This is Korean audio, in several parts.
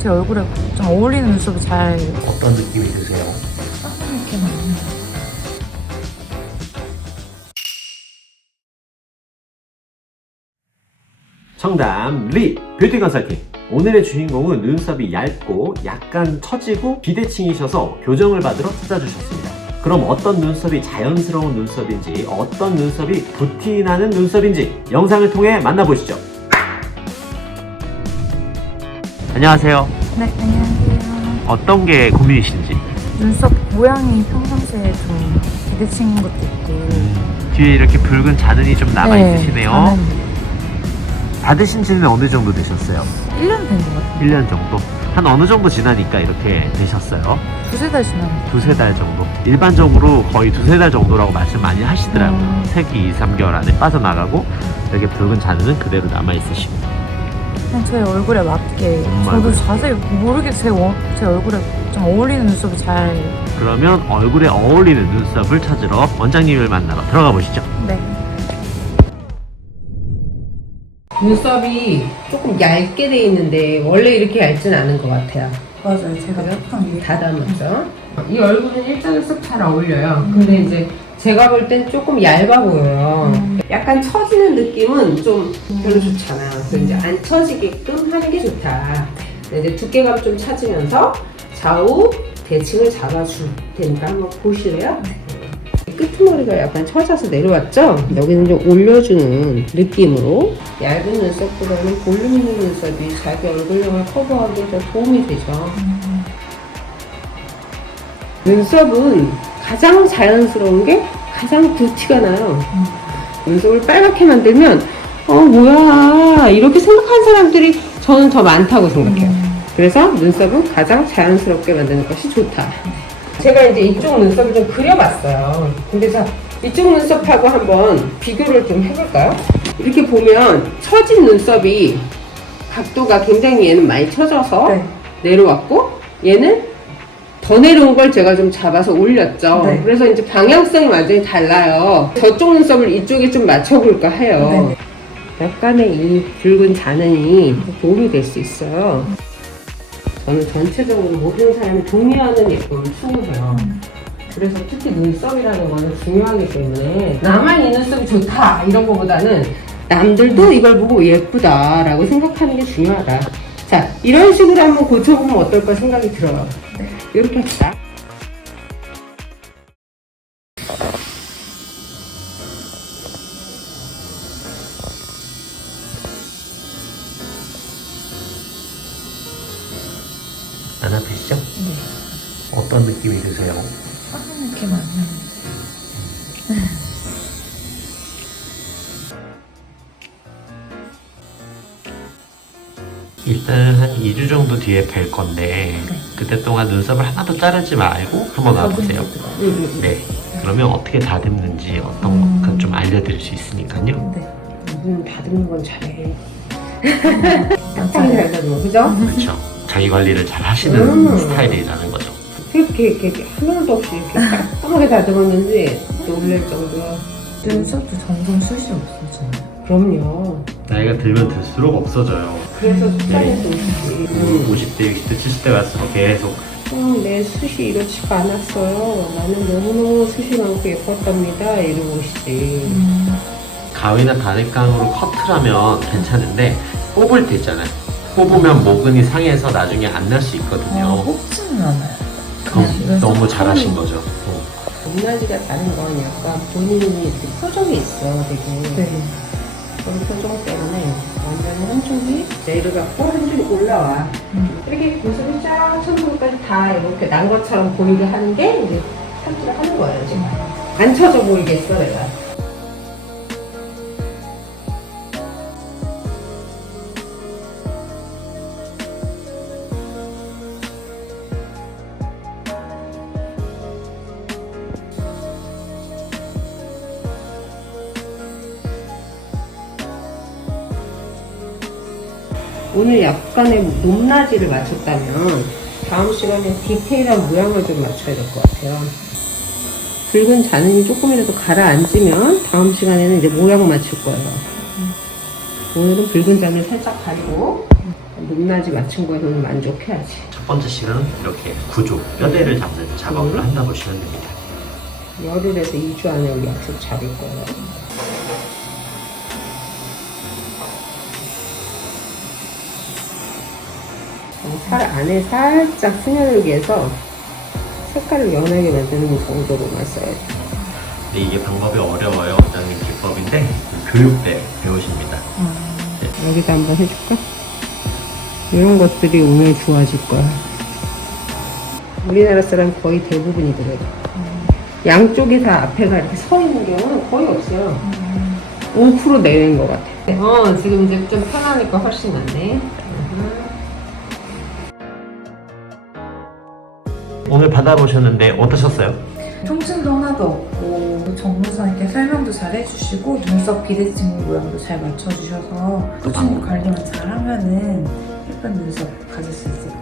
제 얼굴에 좀 어울리는 눈썹이 잘 어떤 느낌이 드세요? 이렇게 나요. 청담 리 뷰티 컨설팅. 오늘의 주인공은 눈썹이 얇고 약간 처지고 비대칭이셔서 교정을 받으러 찾아주셨습니다. 그럼 어떤 눈썹이 자연스러운 눈썹인지, 어떤 눈썹이 부티나는 눈썹인지 영상을 통해 만나보시죠. 안녕하세요. 네, 안녕하세요. 어떤 게 고민이신지. 눈썹 모양이 평상시에 좀 비대칭인 것도 있고 뒤에 이렇게 붉은 자눈이 좀 남아있으시네요. 저는 받으신 지는 어느 정도 되셨어요? 1년 된 것 같아요. 1년 정도? 한 어느 정도 지나니까 이렇게 되셨어요? 두세 달 지나면 두세 달 정도? 일반적으로 거의 두세 달 정도라고 말씀 많이 하시더라고요. 색이 2, 3개월 안에 빠져나가고 이렇게 붉은 자눈은 그대로 남아있으시고. 그냥 제 얼굴에 맞게 저도 자세히 모르게 제 얼굴에 좀 어울리는 눈썹이 잘 그러면 얼굴에 어울리는 눈썹을 찾으러 원장님을 만나러 들어가 보시죠. 네. 눈썹이 조금 얇게 돼 있는데 원래 이렇게 얇진 않은 것 같아요. 맞아요. 제가 그죠? 약간 이게 다 담았죠. 이 얼굴은 일자로 쓱 잘 어울려요. 근데 이제 제가 볼 땐 조금 얇아 보여요. 약간 처지는 느낌은 좀 별로 좋잖아. 그래서 이제 안 처지게끔 하는 게 좋다. 이제 두께감 좀 찾으면서 좌우 대칭을 잡아줄 테니까 한번 보실래요? 끄트머리가 약간 처져서 내려왔죠? 여기는 좀 올려주는 느낌으로 얇은 눈썹보다는 볼륨 있는 눈썹이 자기 얼굴형을 커버하기에 더 도움이 되죠. 눈썹은 가장 자연스러운 게 가장 부티가 나요. 눈썹을 빨갛게 만들면 뭐야 이렇게 생각하는 사람들이 저는 더 많다고 생각해요. 그래서 눈썹은 가장 자연스럽게 만드는 것이 좋다. 제가 이제 이쪽 눈썹을 좀 그려봤어요. 근데 자, 이쪽 눈썹하고 한번 비교를 좀 해볼까요? 이렇게 보면 처진 눈썹이 각도가 굉장히 얘는 많이 처져서 네. 내려왔고 얘는 더 내려온 걸 제가 좀 잡아서 올렸죠. 네. 그래서 이제 방향성이 완전히 달라요. 저쪽 눈썹을 이쪽에 좀 맞춰볼까 해요. 네. 약간의 이 붉은 자눈이 도움이 될 수 있어요. 저는 전체적으로 모든 사람이 동의하는 예쁨을 추구해요. 그래서 특히 눈썹이라는 거는 중요하기 때문에 나만 이 눈썹이 좋다 이런 거보다는 남들도 이걸 보고 예쁘다라고 생각하는 게 중요하다. 자, 이런 식으로 한번 고쳐보면 어떨까 생각이 들어요. 이렇게 합시다. 안 아프시죠? 네. 어떤 느낌이 드세요? 이렇게 많아요. 일단 한 2주 정도 뒤에 뵐 건데 그때 동안 눈썹을 하나도 자르지 말고 한번 와보세요. 네. 그러면 어떻게 다듬는지 어떤 것 좀 알려드릴 수 있으니까요. 네. 누구는 다듬는 건 잘해. 깜짝이 잘 다듬어, 그죠? 그렇죠. 자기 관리를 잘 하시는 스타일이라는 거죠. 이렇게 하나도 없이 이렇게 깔끔하게 다듬었는지 놀랄 정도로. 눈썹도 점점 숱이 없어져요. 그럼요. 나이가 들면 들수록 없어져요. 그래서 숫자는 또 있지. 50대, 60대, 70대 갈수록 계속 내 숱이 이렇지가 않았어요. 나는 너무너무 숱이 많고 예뻤답니다. 이러고 오시지. 가위나 바늘감으로 커트를 하면 괜찮은데 뽑을 때 있잖아요. 뽑으면 모근이 상해서 나중에 안 날 수 있거든요. 뽑지는 않아요. 너무 잘하신 거죠. 높낮이가 다른 건 약간 본인이 이렇게 표정이 있어, 되게. 네. 그런 표정 때문에 완전히 한쪽이 내려갔고 한쪽이 올라와. 이렇게 모습이 쫙 천국까지 다 이렇게 난 것처럼 보이게 하는 게 이제 탈출을 하는 거예요, 지금. 안 쳐져 보이겠어, 내가. 오늘 약간의 높낮이를 맞췄다면 다음 시간에 디테일한 모양을 좀 맞춰야 될 것 같아요. 붉은 자눈이 조금이라도 가라앉으면 다음 시간에는 이제 모양 맞출 거예요. 오늘은 붉은 자눈 살짝 가리고 높낮이 맞춘 거에 저는 만족해야지. 첫 번째 시간은 이렇게 구조, 뼈대를 잡는 작업을 한다 보시면 됩니다. 열흘에서 2주 안에 우리 약속 잡을 거예요. 살 안에 살짝 순혈을 위해서 색깔을 연하게 만드는 정도로만 써야죠. 근데 이게 방법이 어려워요. 원장님 기법인데 교육 때 배우십니다. 여기다 한번 해줄까? 이런 것들이 오늘 좋아질 거야. 우리나라 사람 거의 대부분이 그래요. 양쪽이 다 앞에가 이렇게 서 있는 경우는 거의 없어요. 5% 내는 것 같아. 지금 이제 좀 편하니까 훨씬 낫네. 오늘 받아보셨는데 어떠셨어요? 통증도 하나도 없고 정무사님께 설명도 잘 해주시고 눈썹 비대칭 모양도 잘 맞춰주셔서 꾸준히 관리만 잘하면은 예쁜 눈썹 가질 수 있을 것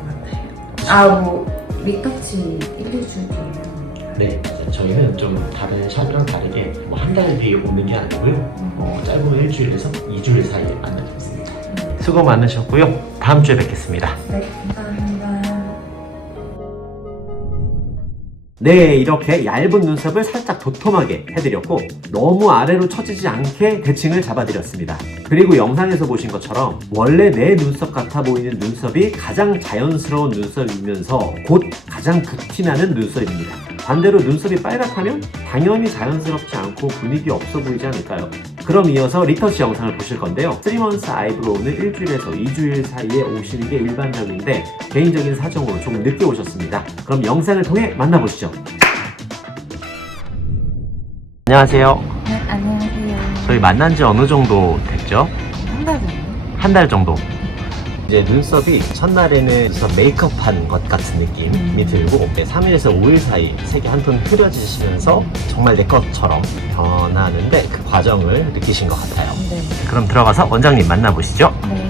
같아요. 리터치 1~2주기예요. 네, 저희는 좀 다른 샵이랑 다르게 뭐 한 달에 되게 오는 게 아니고요. 짧으면 일주일에서 2주일 사이에 만나고 있습니다. 수고 많으셨고요. 다음 주에 뵙겠습니다. 네, 감사합니다. 네, 이렇게 얇은 눈썹을 살짝 도톰하게 해드렸고 너무 아래로 처지지 않게 대칭을 잡아드렸습니다. 그리고 영상에서 보신 것처럼 원래 내 눈썹 같아 보이는 눈썹이 가장 자연스러운 눈썹이면서 곧 가장 붓기 나는 눈썹입니다. 반대로 눈썹이 빨갛다면 당연히 자연스럽지 않고 분위기 없어 보이지 않을까요? 그럼 이어서 리터치 영상을 보실 건데요. 3months 아이브로우는 일주일에서 2주일 사이에 오시는 게 일반적인데 개인적인 사정으로 조금 늦게 오셨습니다. 그럼 영상을 통해 만나보시죠. 안녕하세요. 네, 안녕하세요. 저희 만난 지 어느 정도 됐죠? 한 달 정도? 한 달 정도. 이제 눈썹이 첫날에는 눈썹 메이크업한 것 같은 느낌이 들고 3일에서 5일 사이 색이 한 톤 흐려지시면서 정말 내 것처럼 변하는데 그 과정을 느끼신 것 같아요. 네. 그럼 들어가서 원장님 만나보시죠. 네.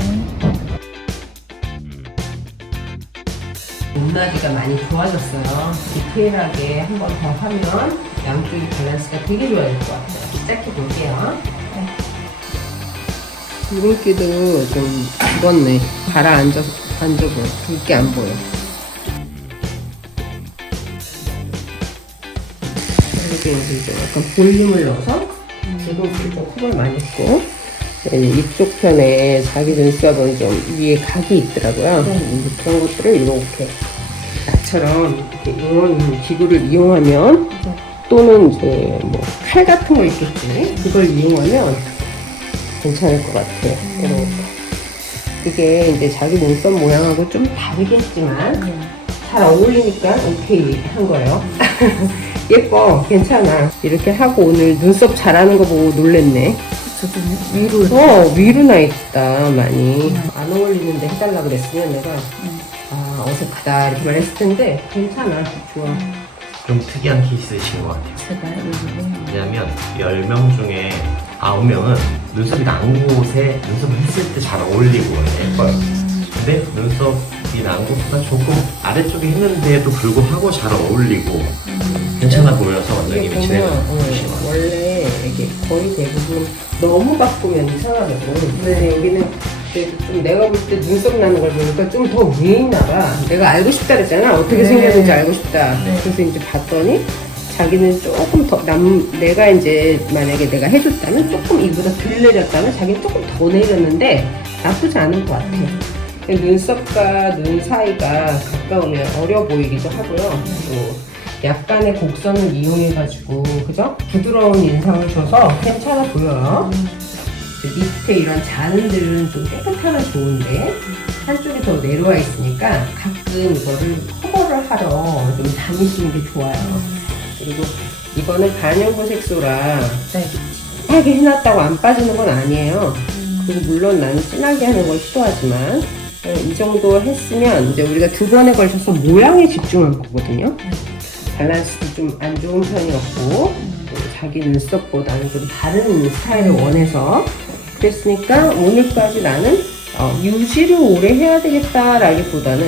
높낮이가 많이 좋아졌어요. 디테일하게 한 번 더 하면 양쪽이 밸런스가 되게 좋아질 것 같아요. 시작해 볼게요. 붉기도 좀 죽었네. 가라앉아서 보여. 붉게 안 보여. 이렇게 이제 약간 볼륨을 넣어서 지금 좀 컵을 많이 했고 이쪽 편에 자기 눈썹은 좀 위에 각이 있더라고요. 그런 것들을 이렇게 나처럼 이렇게 이런 기구를 이용하면 또는 이제 뭐 칼 같은 거 있겠지. 그걸 이용하면 괜찮을 것 같아요. 이렇게. 이게 이제 자기 눈썹 모양하고 좀 다르겠지만 잘 어울리니까 오케이 한 거예요. 예뻐, 괜찮아. 이렇게 하고 오늘 눈썹 잘하는 거 보고 놀랬네. 저도 위로. 위로 나 있다 많이. 안 어울리는데 해달라 그랬으면 내가 어색하다 이렇게 말했을 텐데 괜찮아, 좋아. 좀 특이한 케이스이신 것 같아요. 제가요? 여기는. 왜냐면 10명 중에 9명은 눈썹이 난 곳에 눈썹을 했을 때 잘 어울리고 예뻐요. 근데 눈썹이 난 곳보다 조금 아래쪽에 했는데도 불구하고 잘 어울리고 괜찮아 보여서 원장님이 진행을 해주신 것 같아요. 원래 이게 거의 대부분 너무 바꾸면 이상하거든. 근데 여기는 좀 내가 볼 때 눈썹 나는 걸 보니까 좀 더 위에 있나 봐. 내가 알고 싶다 그랬잖아. 어떻게 생겼는지 알고 싶다. 그래서 이제 봤더니 자기는 조금 더 내가 이제 만약에 내가 해줬다면 조금 이보다 덜 내렸다면 자기는 조금 더 내렸는데 나쁘지 않은 것 같아. 눈썹과 눈 사이가 가까우면 어려 보이기도 하고요. 또 약간의 곡선을 이용해가지고 그죠? 부드러운 인상을 줘서 괜찮아 보여요. 밑에 이런 잔들은 좀 깨끗하면 좋은데 한쪽이 더 내려와 있으니까 가끔 이거를 커버를 하러 좀 다니시는 게 좋아요. 그리고 이거는 반영구 색소라 하게 해놨다고 안 빠지는 건 아니에요. 그리고 물론 나는 진하게 하는 걸 시도하지만 이 정도 했으면 이제 우리가 2번에 걸쳐서 모양에 집중한 거거든요. 밸런스도 좀 안 좋은 편이었고 자기 눈썹보다는 좀 다른 스타일을 원해서 그랬으니까 오늘까지 나는 유지를 오래 해야 되겠다라기보다는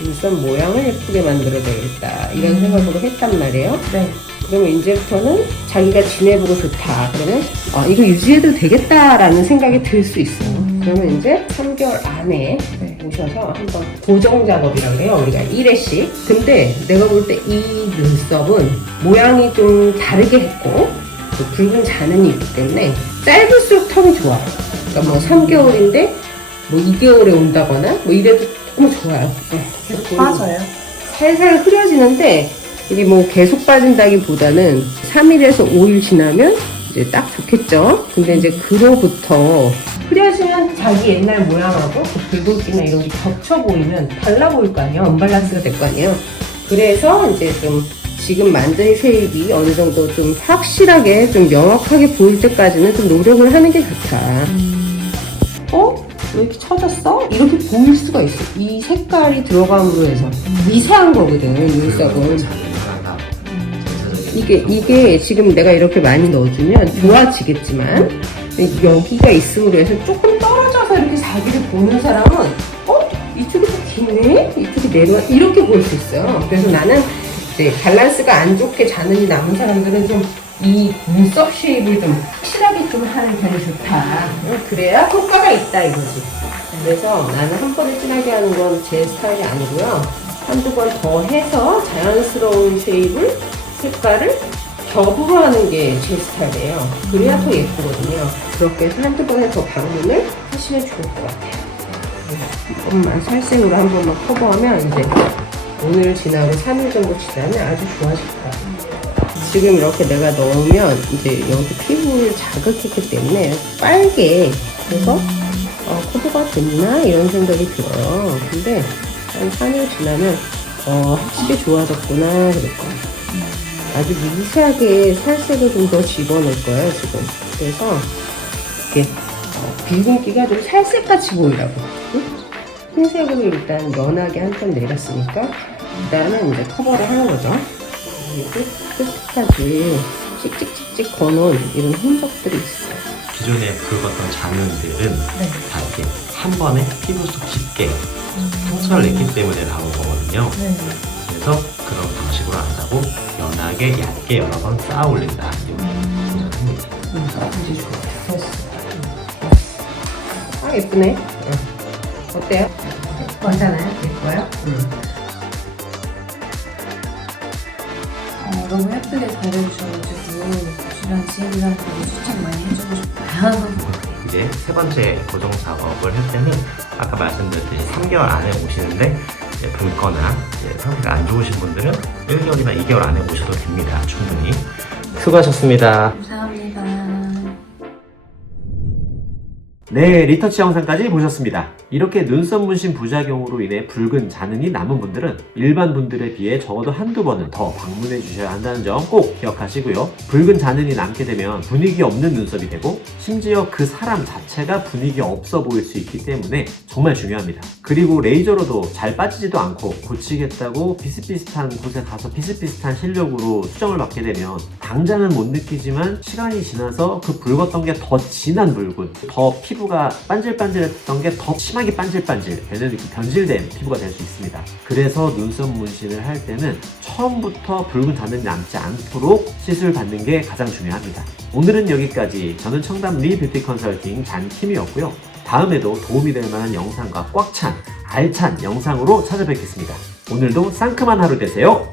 눈썹 모양을 예쁘게 만들어야겠다 이런 생각으로 했단 말이에요. 네. 그러면 이제부터는 자기가 지내보고 좋다 그러면 이거 유지해도 되겠다라는 생각이 들 수 있어요. 그러면 이제 3개월 안에 오셔서 한번 고정 작업이라고 해요. 우리가 1회씩. 근데 내가 볼 때 이 눈썹은 모양이 좀 다르게 했고 또 붉은 잔흔이 있기 때문에 짧을수록 턱이 좋아요. 그러니까 뭐 3개월인데 뭐 2개월에 온다거나 뭐 이래도 너무 좋아요. 빠져요? 살살 흐려지는데 이게 뭐 계속 빠진다기보다는 3일에서 5일 지나면 이제 딱 좋겠죠. 근데 이제 그로부터 흐려지면 자기 옛날 모양하고 그 붉은기나 이런 게 겹쳐 보이면 달라 보일 거 아니에요. 언밸런스가 될 거 아니에요. 그래서 이제 좀 지금 만든 쉐입이 어느 정도 좀 확실하게 좀 명확하게 보일 때까지는 좀 노력을 하는 게 좋다. 왜 이렇게 처졌어? 이렇게 보일 수가 있어. 이 색깔이 들어감으로 해서 미세한 거거든, 눈썹은. 이게 지금 내가 이렇게 많이 넣어주면 좋아지겠지만 여기가 있음으로 해서 조금 떨어져서 이렇게 자기를 보는 사람은 이쪽이 더 기네? 이쪽이 내려와? 이렇게 보일 수 있어요. 그래서 나는 이제 밸런스가 안 좋게 잔흔이 남은 사람들은 좀 이 눈썹 쉐입을 좀 확실하게 좀 하는 편이 좋다. 그래야 효과가 있다 이거지. 그래서 나는 한 번에 진하게 하는 건 제 스타일이 아니고요. 한두 번 더 해서 자연스러운 쉐입을, 색깔을 겹으로 하는 게 제 스타일이에요. 그래야 더 예쁘거든요. 그렇게 해서 한두 번에 더 방문을 하시면 좋을 것 같아요. 한 번만 살색으로 한 번만 커버하면 이제 오늘 지나고 3일 정도 지나면 아주 좋아질 거예요. 지금 이렇게 내가 넣으면 이제 여기 피부를 자극했기 때문에 빨개. 그래서 커버가 됐나? 이런 생각이 들어요. 근데 한 3일 지나면 확실히 좋아졌구나 그럴 거예요. 아주 미세하게 살색을 좀 더 집어넣을 거예요 지금. 그래서 이렇게 붉은기가 좀 살색같이 보이라고. 응? 흰색으로 일단 연하게 한 점 내렸으니까 일단은 이제 커버를 하는 거죠. 그리고 끝까지 찍찍찍찍 거놓은 이런 흔적들이 있어요. 기존에 붉었던 잔흔들은 다 이렇게 한 번에 피부 속 깊게 상처를 냈기 때문에 나온 거거든요. 그래서 그런 방식으로 안 하고 연하게 얇게 여러 번 쌓아 올린다 이렇게 생각합니다. 이제 좋아. 됐어. 예쁘네. 어때요? 괜찮아요? 예뻐요? 너무 예쁘게 잘해주셔가지고 주변 지인들한테도 추천 많이 해주고 싶어요. 이제 세 번째 고정 작업을 할 때는 아까 말씀드렸듯이 3개월 안에 오시는데 이제 붉거나 이제 상태가 안 좋으신 분들은 1개월이나 2개월 안에 오셔도 됩니다. 충분히. 수고하셨습니다. 감사합니다. 네, 리터치 영상까지 보셨습니다. 이렇게 눈썹 문신 부작용으로 인해 붉은 잔흔이 남은 분들은 일반 분들에 비해 적어도 한두 번은 더 방문해 주셔야 한다는 점 꼭 기억하시고요. 붉은 잔흔이 남게 되면 분위기 없는 눈썹이 되고 심지어 그 사람 자체가 분위기 없어 보일 수 있기 때문에 정말 중요합니다. 그리고 레이저로도 잘 빠지지도 않고 고치겠다고 비슷비슷한 곳에 가서 비슷비슷한 실력으로 수정을 받게 되면 당장은 못 느끼지만 시간이 지나서 그 붉었던 게 더 진한 붉은, 더 피부가 반질반질했던 게 더 심하게 반질반질 되는 이렇게 변질된 피부가 될 수 있습니다. 그래서 눈썹 문신을 할 때는 처음부터 붉은 잔흔이 남지 않도록 시술 받는 게 가장 중요합니다. 오늘은 여기까지. 저는 청담 리 뷰티 컨설팅 잔킴이었고요. 다음에도 도움이 될 만한 영상과 꽉 찬 알찬 영상으로 찾아뵙겠습니다. 오늘도 상큼한 하루 되세요.